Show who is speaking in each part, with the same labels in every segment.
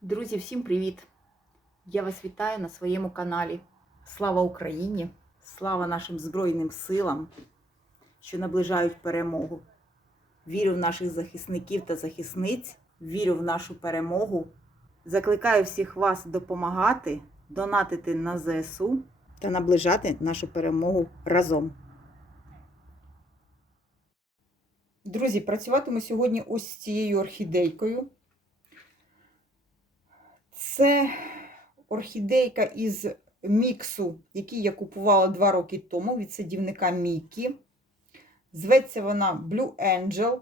Speaker 1: Друзі, всім привіт! Я вас вітаю на своєму каналі. Слава Україні! Слава нашим Збройним силам, що наближають перемогу. Вірю в наших захисників та захисниць, вірю в нашу перемогу. Закликаю всіх вас допомагати, донатити на ЗСУ та наближати нашу перемогу разом. Друзі, працюватиму сьогодні ось з цією орхідейкою. Це орхідейка із міксу, який я купувала два роки тому від садівника Мікі. Зветься вона Blue Angel.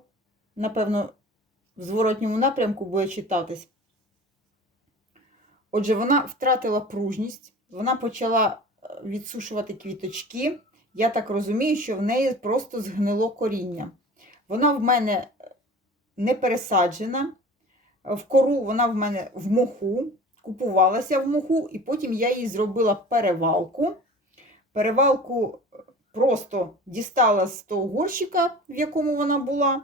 Speaker 1: Напевно, в зворотньому напрямку буде читатись. Отже, вона втратила пружність, вона почала е, відсушувати квіточки. Я так розумію, що в неї просто згнило коріння. Вона в мене не пересаджена. В кору вона в мене в моху, купувалася в моху, і потім я їй зробила перевалку. Перевалку просто дістала з того горщика, в якому вона була,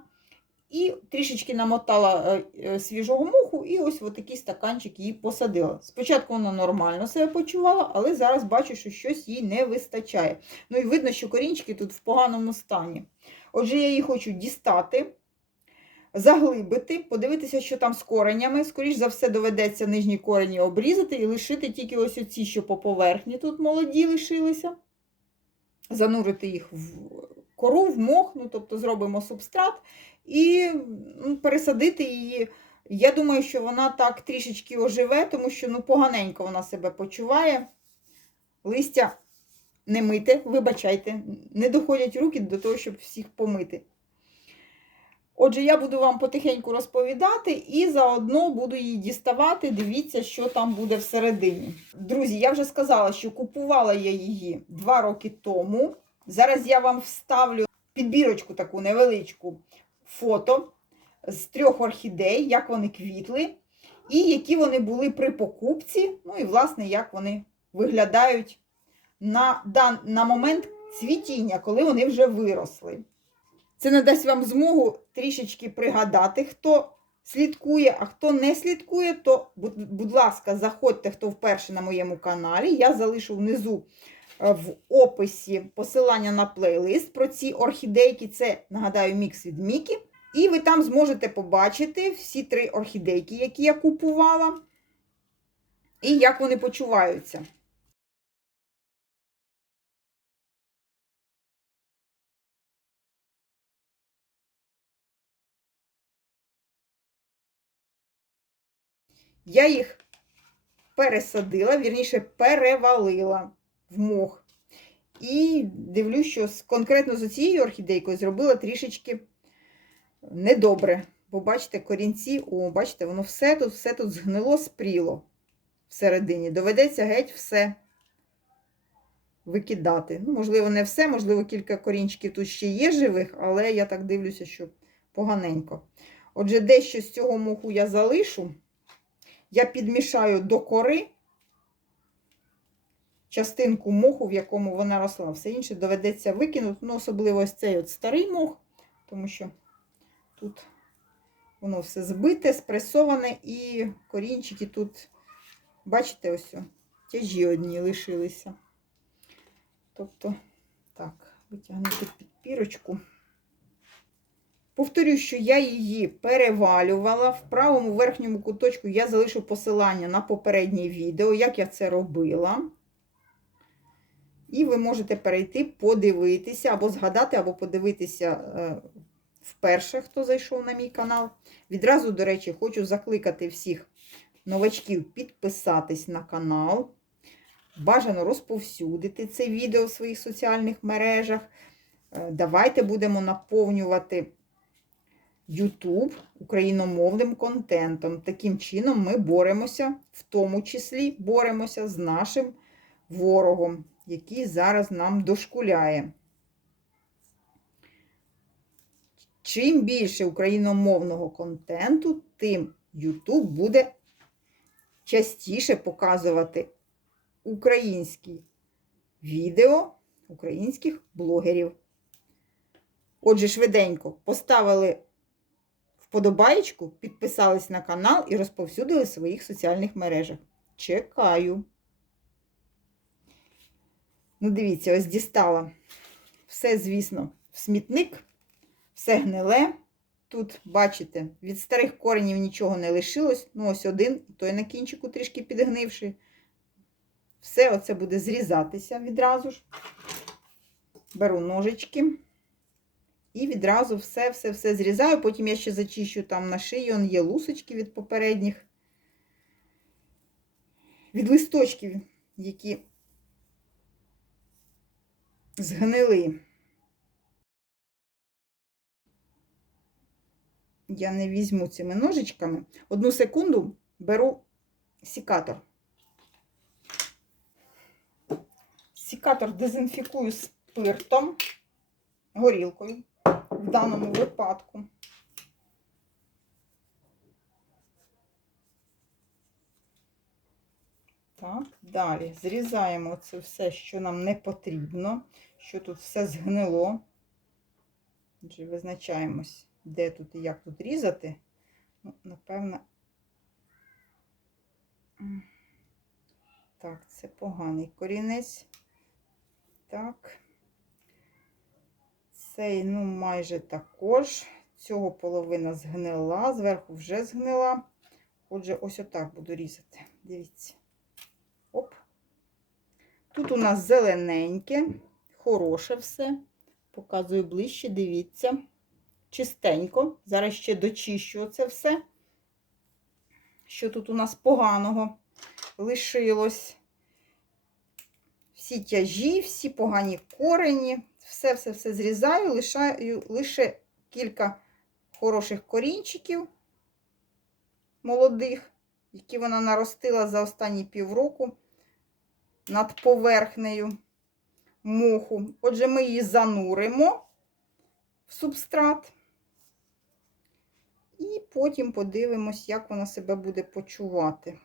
Speaker 1: і трішечки намотала е, свіжого моху, і ось в такий стаканчик її посадила. Спочатку вона нормально себе почувала, але зараз бачу, що щось їй не вистачає. Ну і видно, що корінчики тут в поганому стані. Отже, я її хочу дістати заглибити, подивитися, що там з коренями. Скоріше за все, доведеться нижні корені обрізати і лишити тільки ось оці, що по поверхні тут молоді лишилися. Занурити їх в кору, в мох, ну, тобто зробимо субстрат, і ну, пересадити її. Я думаю, що вона так трішечки оживе, тому що ну, поганенько вона себе почуває. Листя не мити, вибачайте, не доходять руки до того, щоб всіх помити. Отже, я буду вам потихеньку розповідати і заодно буду її діставати. Дивіться, що там буде всередині. Друзі, я вже сказала, що купувала я її два роки тому. Зараз я вам вставлю підбірочку таку невеличку фото з трьох орхідей, як вони квітли, і які вони були при покупці. Ну і, власне, як вони виглядають на, на момент цвітіння, коли вони вже виросли. Це надасть вам змогу трішечки пригадати, хто слідкує, а хто не слідкує, то, будь ласка, заходьте, хто вперше на моєму каналі. Я залишу внизу в описі посилання на плейлист про ці орхідейки. Це, нагадаю, мікс від Мікі. І ви там зможете побачити всі три орхідейки, які я купувала, і як вони почуваються. Я їх пересадила, вірніше, перевалила в мох. І дивлюсь, що конкретно з цією орхідейкою зробила трішечки недобре. Бо, бачите, корінці, о, бачите, воно все тут все тут згнило, спріло всередині. Доведеться геть все викидати. Ну, Можливо, не все, можливо, кілька корінчиків тут ще є живих, але я так дивлюся, що поганенько. Отже, дещо з цього моху я залишу я підмішаю до кори частинку моху, в якому вона росла. Все інше доведеться викинути, ну, особливо ось цей от старий мох, тому що тут воно все збите, спресоване, і корінчики тут, бачите, ось тяжі одні лишилися. Тобто, так, витягнути підпірочку. Повторюю, що я її перевалювала. В правому верхньому куточку я залишу посилання на попереднє відео, як я це робила. І ви можете перейти, подивитися, або згадати, або подивитися е, вперше, хто зайшов на мій канал. Відразу, до речі, хочу закликати всіх новачків підписатись на канал. Бажано розповсюдити це відео в своїх соціальних мережах. Е, давайте будемо наповнювати. YouTube україномовним контентом. Таким чином, ми боремося, в тому числі боремося з нашим ворогом, який зараз нам дошкуляє. Чим більше україномовного контенту, тим YouTube буде частіше показувати українські відео українських блогерів. Отже, швиденько поставили вподобаєчку, підписались на канал і розповсюдили в своїх соціальних мережах. Чекаю. Ну, дивіться, ось дістала. Все, звісно, в смітник, все гниле. Тут, бачите, від старих коренів нічого не лишилось. Ну, ось один, той на кінчику трішки підгнивши. Все оце буде зрізатися відразу ж. Беру ножички. І відразу все-все-все зрізаю. Потім я ще зачищу там на шиї. Он є лусочки від попередніх. Від листочків, які згнили. Я не візьму цими ножичками. Одну секунду беру сікатор. Сікатор дезінфікую спиртом, горілкою в даному випадку. Так, далі зрізаємо це все, що нам не потрібно, що тут все згнило. Отже, визначаємось, де тут і як тут різати. Ну, напевно. Так, це поганий корінець. Так. Цей, ну, майже також. Цього половина згнила, зверху вже згнила. Отже, ось отак буду різати. Дивіться. Оп. Тут у нас зелененьке, хороше все. Показую ближче, дивіться. Чистенько. Зараз ще дочищу це все. Що тут у нас поганого лишилось. Всі тяжі, всі погані корені. Все-все-все зрізаю, лишаю лише кілька хороших корінчиків молодих, які вона наростила за останні півроку над поверхнею моху. Отже, ми її зануримо в субстрат. І потім подивимось, як вона себе буде почувати.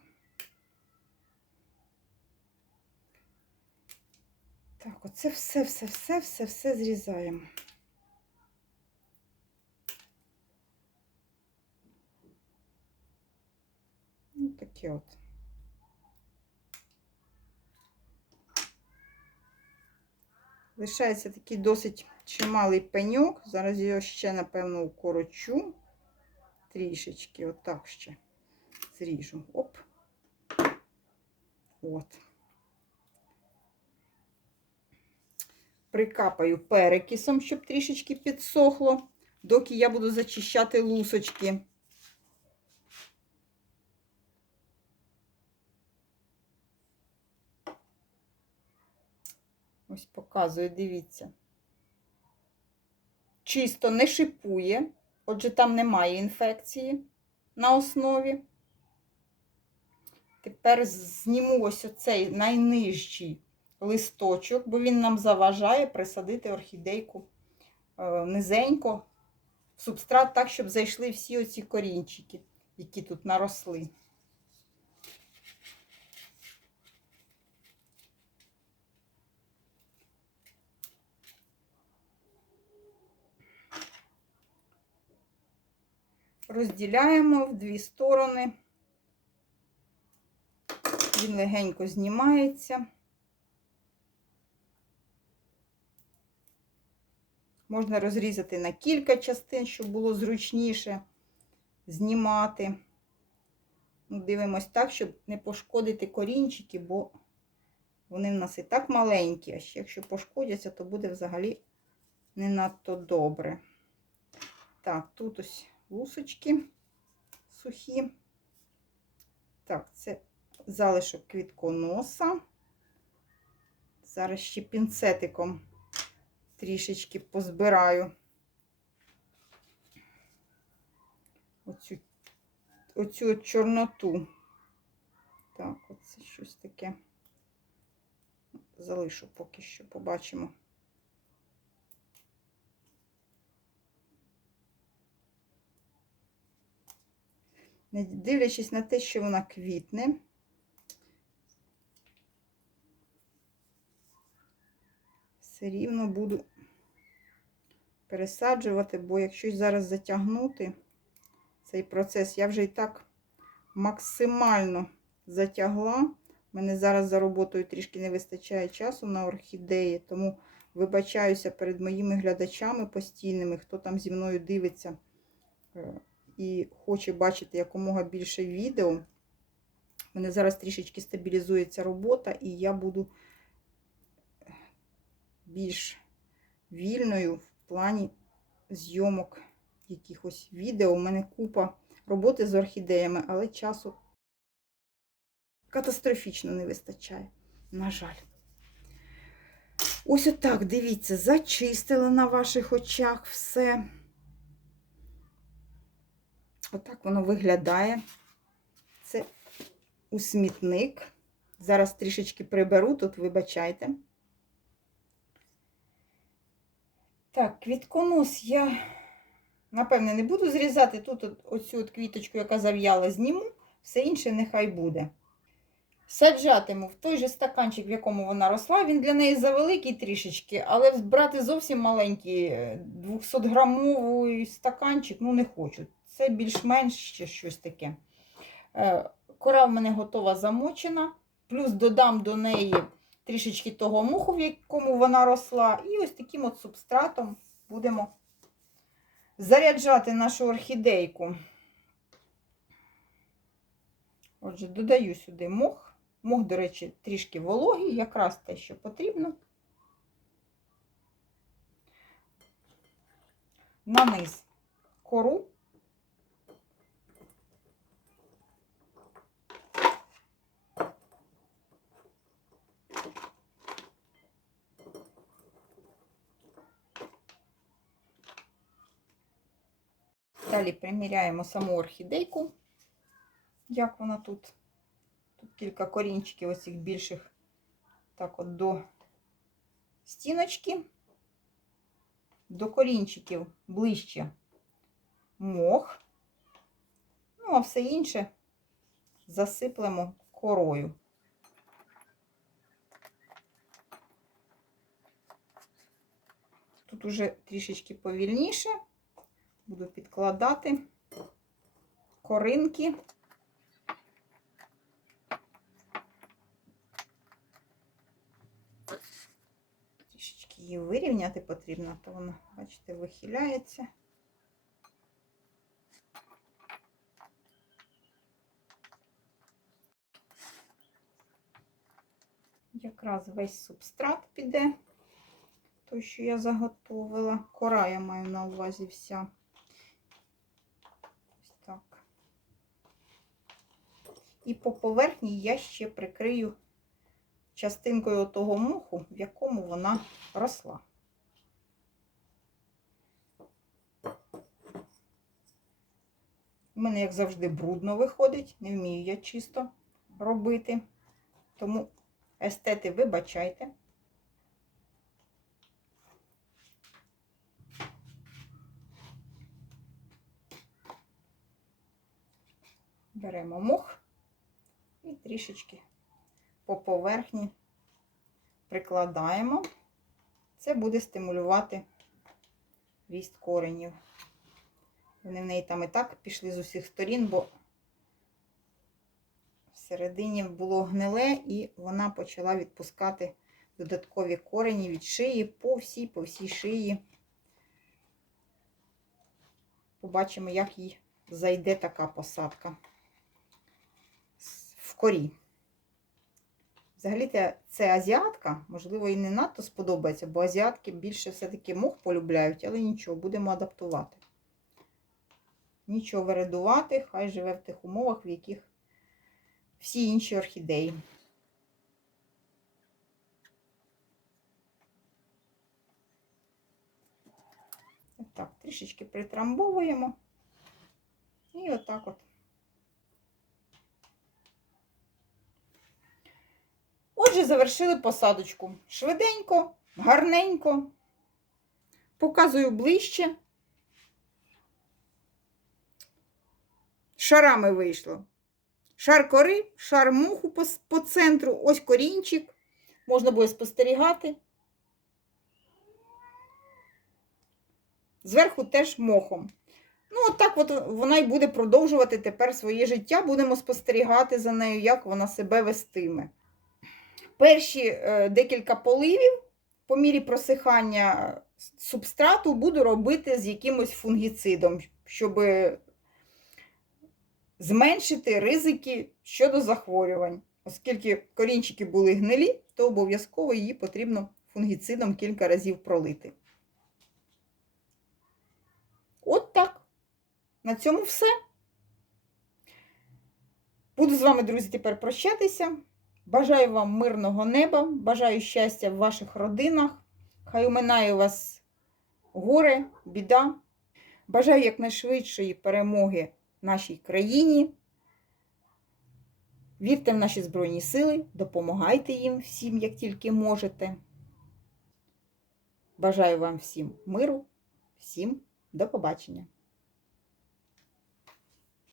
Speaker 1: Так, оце все, все, все, все, все зрізаємо. Ну, таке от. Лишається такий досить чималий пеньок. Зараз його ще, напевно, укорочу. Трішечки, отак ще зріжу. Оп. От. Прикапаю перекисом, щоб трішечки підсохло, доки я буду зачищати лусочки. Ось показую, дивіться. Чисто не шипує, отже, там немає інфекції на основі. Тепер зніму ось оцей найнижчий листочок, бо він нам заважає присадити орхідейку е, низенько в субстрат так, щоб зайшли всі оці корінчики, які тут наросли. Розділяємо в дві сторони. Він легенько знімається. Можна розрізати на кілька частин, щоб було зручніше знімати. Ну, Дивимось так, щоб не пошкодити корінчики, бо вони в нас і так маленькі, а ще якщо пошкодяться, то буде взагалі не надто добре. Так, тут ось лусочки сухі. Так, це залишок квітконоса. Зараз ще пінцетиком трішечки позбираю оцю, оцю чорноту. Так, оце щось таке. Залишу поки що, побачимо. Не дивлячись на те, що вона квітне, все рівно буду пересаджувати, бо якщо зараз затягнути цей процес, я вже і так максимально затягла. Мене зараз за роботою трішки не вистачає часу на орхідеї, тому вибачаюся перед моїми глядачами постійними, хто там зі мною дивиться е, і хоче бачити якомога більше відео. У мене зараз трішечки стабілізується робота, і я буду більш вільною в плані зйомок якихось відео. У мене купа роботи з орхідеями, але часу катастрофічно не вистачає. На жаль. Ось отак, дивіться, зачистила на ваших очах все. Отак воно виглядає. Це у смітник. Зараз трішечки приберу, тут вибачайте. Так, квітконос я, напевне, не буду зрізати. Тут оцю от квіточку, яка зав'яла, зніму, все інше нехай буде. Саджатиму в той же стаканчик, в якому вона росла. Він для неї завеликий трішечки, але брати зовсім маленький 200-грамовий стаканчик, ну не хочу. Це більш-менш ще щось таке. Е, Кора в мене готова замочена, плюс додам до неї трішечки того муху, в якому вона росла. І ось таким от субстратом будемо заряджати нашу орхідейку. Отже, додаю сюди мох. Мох, до речі, трішки вологий, якраз те, що потрібно. На низ кору. Далі приміряємо саму орхідейку, як вона тут. Тут кілька корінчиків оцих більших, так от до стіночки, до корінчиків ближче мох, ну, а все інше засиплемо корою. Тут уже трішечки повільніше буду підкладати коринки. Трішечки її вирівняти потрібно, то вона, бачите, вихиляється. Якраз весь субстрат піде, той, що я заготовила. Кора я маю на увазі вся. Так. І по поверхні я ще прикрию частинкою того муху, в якому вона росла. У мене, як завжди, брудно виходить, не вмію я чисто робити. Тому естети, вибачайте. Беремо мох і трішечки по поверхні прикладаємо. Це буде стимулювати ріст коренів. Вони в неї там і так пішли з усіх сторін, бо всередині було гниле, і вона почала відпускати додаткові корені від шиї по всій, по всій шиї. Побачимо, як їй зайде така посадка корі. Взагалі це азіатка, можливо, і не надто сподобається, бо азіатки більше все-таки мох полюбляють, але нічого, будемо адаптувати. Нічого вирадувати, хай живе в тих умовах, в яких всі інші орхідеї. Так, трішечки притрамбовуємо. І отак от. Отже, завершили посадочку. Швиденько, гарненько. Показую ближче. Шарами вийшло. Шар кори, шар муху по, по центру, ось корінчик. Можна буде спостерігати. Зверху теж мохом. Ну, от так от вона й буде продовжувати тепер своє життя. Будемо спостерігати за нею, як вона себе вестиме. Перші е, декілька поливів по мірі просихання субстрату буду робити з якимось фунгіцидом, щоб зменшити ризики щодо захворювань. Оскільки корінчики були гнилі, то обов'язково її потрібно фунгіцидом кілька разів пролити. От так. На цьому все. Буду з вами, друзі, тепер прощатися. Бажаю вам мирного неба, бажаю щастя в ваших родинах. Хай уминає вас горе, біда. Бажаю якнайшвидшої перемоги нашій країні. Вірте в наші Збройні Сили, допомагайте їм всім, як тільки можете. Бажаю вам всім миру, всім до побачення!